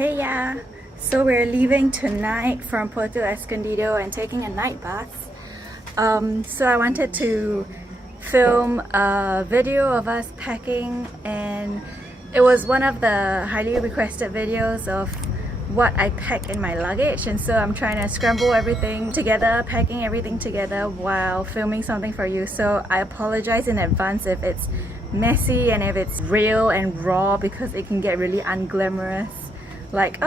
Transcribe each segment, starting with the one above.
Hey, yeah. So we're leaving tonight from Puerto Escondido and taking a night bus. So I wanted to film a video of us packing, and it was one of the highly requested videos of what I pack in my luggage, and so I'm trying to scramble everything together, packing everything together while filming something for you. So I apologize in advance if it's messy and if it's real and raw, because it can get really unglamorous. Like,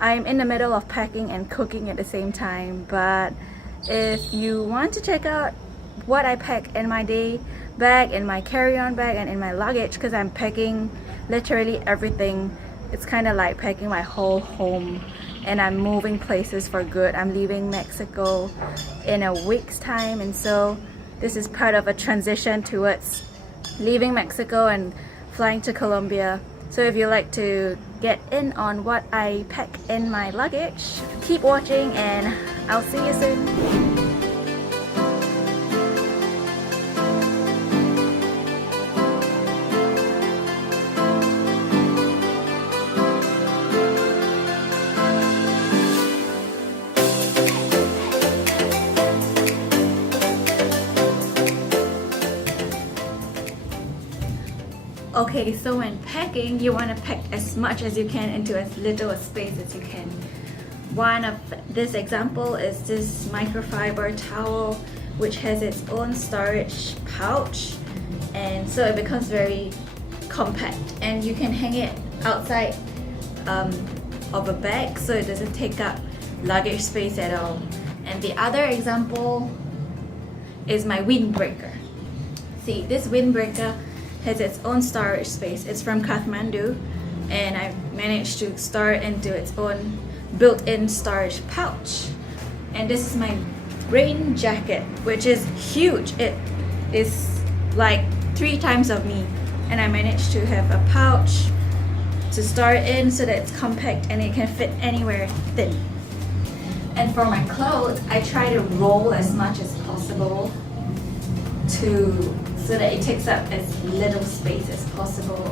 I'm in the middle of packing and cooking at the same time. But if you want to check out what I pack in my day bag, in my carry-on bag, and in my luggage, because I'm packing literally everything. It's kind of like packing my whole home, and I'm moving places for good. I'm leaving Mexico in a week's time, and so this is part of a transition towards leaving Mexico and flying to Colombia. So if you like to get in on what I pack in my luggage, keep watching and I'll see you soon. Okay, so when packing, you want to pack as much as you can into as little a space as you can. One of this example is this microfiber towel, which has its own storage pouch, and so it becomes very compact, and you can hang it outside of a bag, so it doesn't take up luggage space at all. And the other example is my windbreaker. See, this windbreaker has its own storage space. It's from Kathmandu, and I managed to store it into its own built-in storage pouch. And this is my rain jacket, which is huge. It is like 3 times of me, and I managed to have a pouch to store it in so that it's compact and it can fit anywhere thin. And for my clothes, I try to roll as much as possible so that it takes up as little space as possible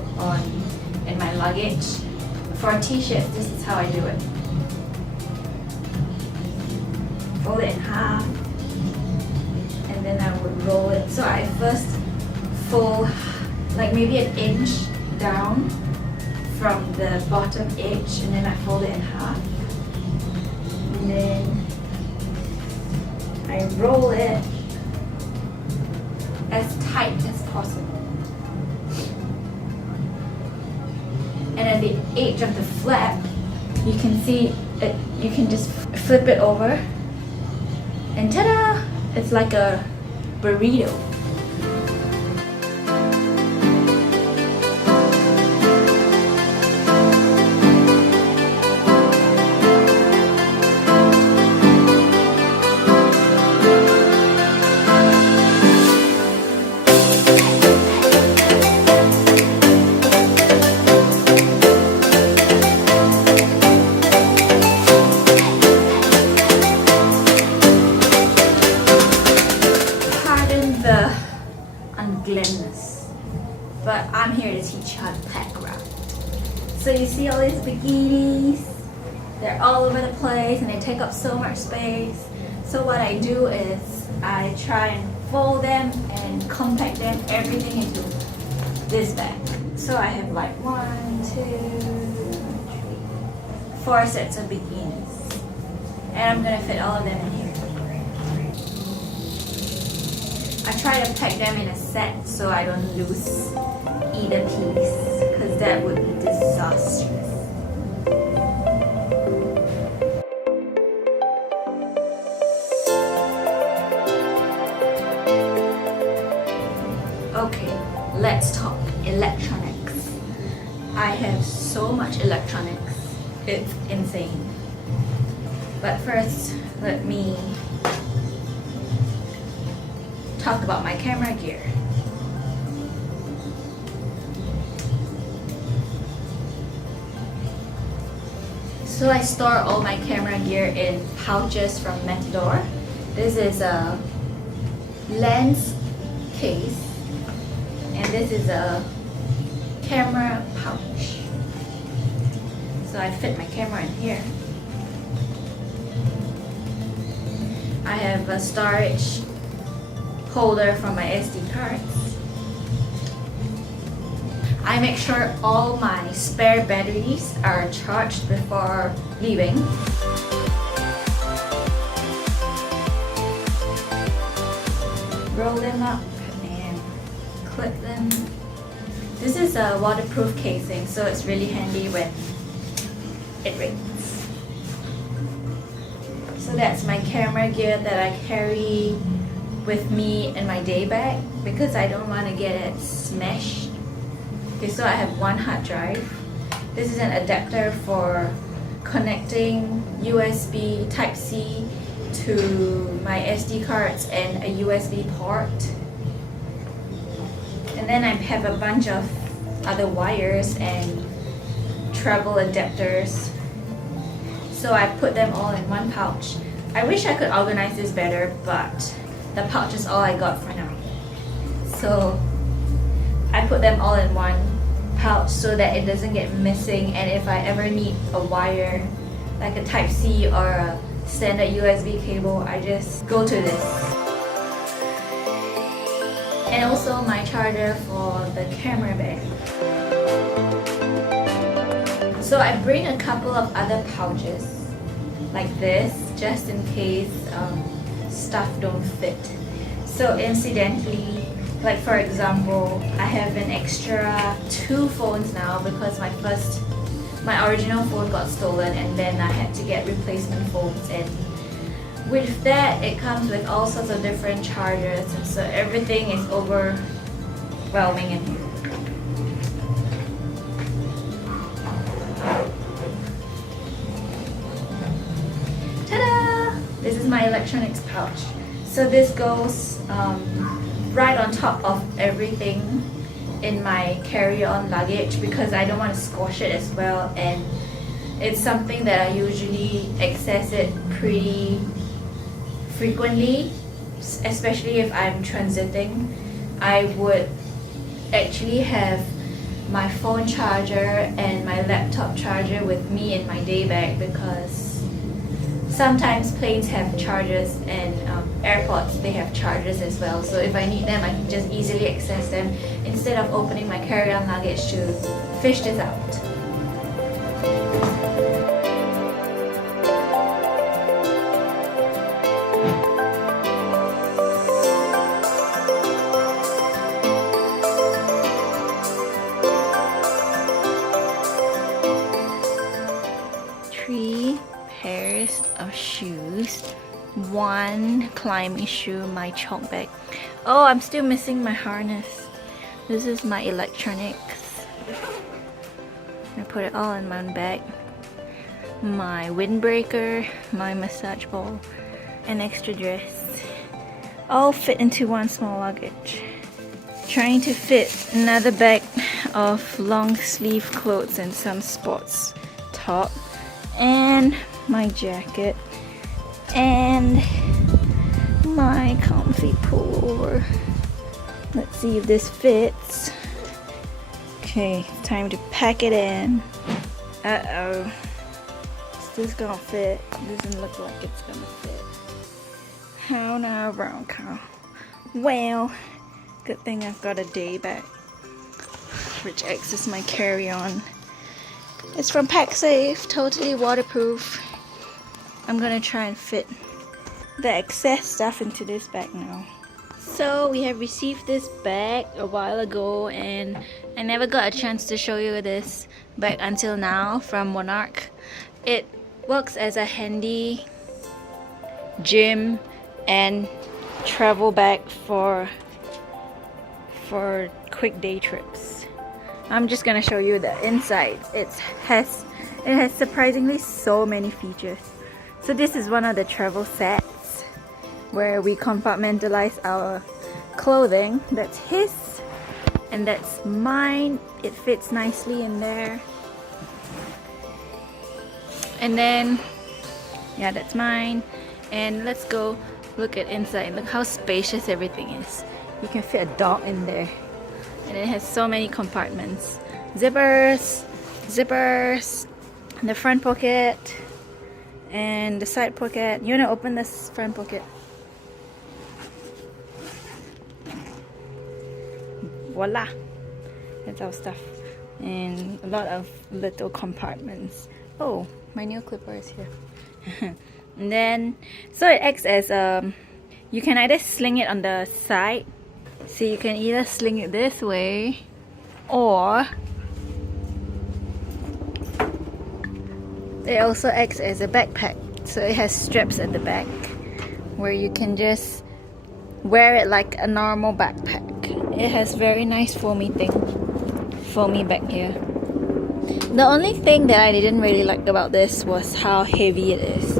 in my luggage. For t-shirts, this is how I do it. Fold it in half, and then I would roll it. So I first fold like maybe an inch down from the bottom edge, and then I fold it in half, and then I roll it as tight as possible. And at the edge of the flap, you can see it, you can just flip it over, and ta-da! It's like a burrito. Unglamorous, but I'm here to teach you how to pack right. So you see all these bikinis, they're all over the place and they take up so much space. So what I do is I try and fold them and compact them, everything into this bag. So I have like 1, 2, 3, 4 sets of bikinis, and I'm gonna fit all of them in here. I try to pack them in a set so I don't lose either piece, because that would be disastrous. Okay, let's talk electronics. I have so much electronics, it's insane. But first, let me talk about my camera gear. So I store all my camera gear in pouches from Matador. This is a lens case, and this is a camera pouch. So I fit my camera in here. I have a storage holder for my SD cards. I make sure all my spare batteries are charged before leaving. Roll them up and clip them. This is a waterproof casing, so it's really handy when it rains. So that's my camera gear that I carry with me in my day bag because I don't want to get it smashed. Okay, so I have one hard drive. This is an adapter for connecting USB Type-C to my SD cards and a USB port. And then I have a bunch of other wires and travel adapters. So I put them all in one pouch. I wish I could organize this better, but the pouch is all I got for now. So I put them all in one pouch so that it doesn't get missing, and if I ever need a wire like a Type-C or a standard USB cable, I just go to this. And also my charger for the camera bag. So I bring a couple of other pouches like this just in case stuff don't fit. So incidentally, like for example, I have an extra 2 phones now because my original phone got stolen, and then I had to get replacement phones, and with that it comes with all sorts of different chargers, and so everything is overwhelming in here. Ta-da! This is my electronics pouch. So this goes right on top of everything in my carry-on luggage because I don't want to squash it as well, and it's something that I usually access it pretty frequently, especially if I'm transiting. I would actually have my phone charger and my laptop charger with me in my day bag because sometimes planes have chargers and airports, they have chargers as well. So if I need them, I can just easily access them instead of opening my carry-on luggage to fish this out. Pairs of shoes, 1 climbing shoe, my chalk bag. Oh, I'm still missing my harness. This is my electronics. I put it all in one bag. My windbreaker, my massage ball, an extra dress. All fit into one small luggage. Trying to fit another bag of long sleeve clothes and some sports top, and my jacket and my comfy pullover. Let's see if this fits. Okay, time to pack it in. Uh-oh. Is this gonna fit? Doesn't look like it's gonna fit. How now, brown cow? Well, good thing I've got a day bag, which acts as my carry-on. It's from PackSafe, totally waterproof. I'm gonna try and fit the excess stuff into this bag now. So we have received this bag a while ago, and I never got a chance to show you this bag until now from Monarch. It works as a handy gym and travel bag for quick day trips. I'm just gonna show you the inside. It has surprisingly so many features. So this is one of the travel sets where we compartmentalize our clothing. That's his and that's mine. It fits nicely in there. And then, yeah, that's mine. And let's go look at inside. Look how spacious everything is. You can fit a dog in there. And it has so many compartments. Zippers, the front pocket and the side pocket. You want to open this front pocket? Voila! That's our stuff. And a lot of little compartments. Oh, my nail clipper is here. And then, so it acts as you can either sling it on the side. So you can either sling it this way, or it also acts as a backpack. So it has straps at the back where you can just wear it like a normal backpack. It has very nice foamy back here. The only thing that I didn't really like about this was how heavy it is.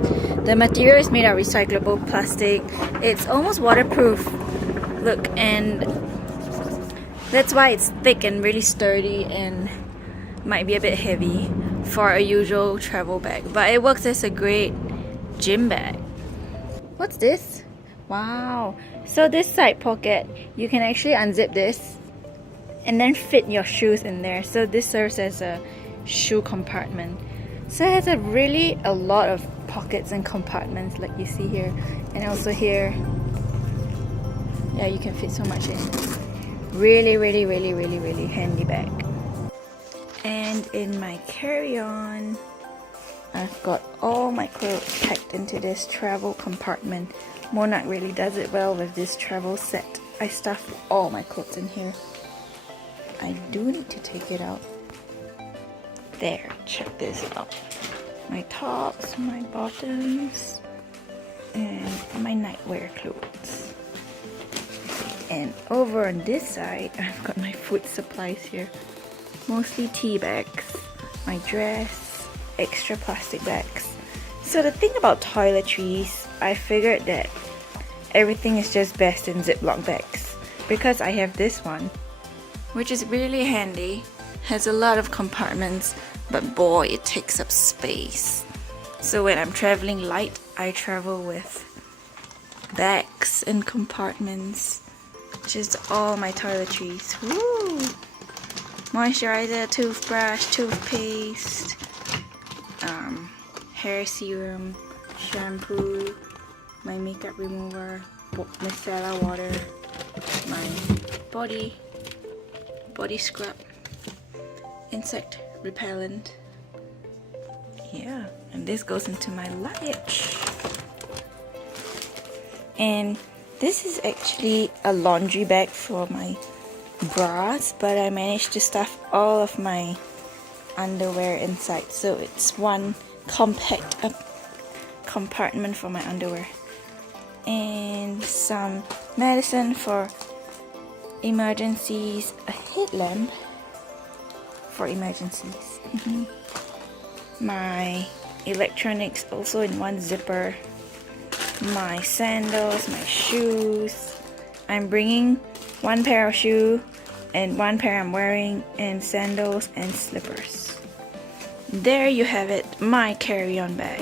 The material is made of recyclable plastic. It's almost waterproof. Look, and that's why it's thick and really sturdy and might be a bit heavy for a usual travel bag. But it works as a great gym bag. What's this? Wow. So this side pocket, you can actually unzip this and then fit your shoes in there. So this serves as a shoe compartment. So it has a lot of pockets and compartments like you see here. And also here. Yeah, you can fit so much in. Really handy bag. And in my carry-on, I've got all my clothes packed into this travel compartment. Monarch really does it well with this travel set. I stuff all my clothes in here. I do need to take it out. There, check this out. My tops, my bottoms, and my nightwear clothes. And over on this side, I've got my food supplies here. Mostly tea bags, my dress, extra plastic bags. So the thing about toiletries, I figured that everything is just best in Ziploc bags. Because I have this one, which is really handy. Has a lot of compartments, but boy, it takes up space. So when I'm traveling light, I travel with bags and compartments. Just all my toiletries. Woo! Moisturizer, toothbrush, toothpaste, hair serum, shampoo, my makeup remover, micellar water, my body scrub, insect repellent. Yeah, and this goes into my luggage. And this is actually a laundry bag for my bras, but I managed to stuff all of my underwear inside, so it's one compact compartment for my underwear. And some medicine for emergencies, a headlamp for emergencies. My electronics also in one zipper. My sandals, my shoes. I'm bringing one pair of shoes and one pair I'm wearing, and sandals and slippers. There you have it, my carry-on bag.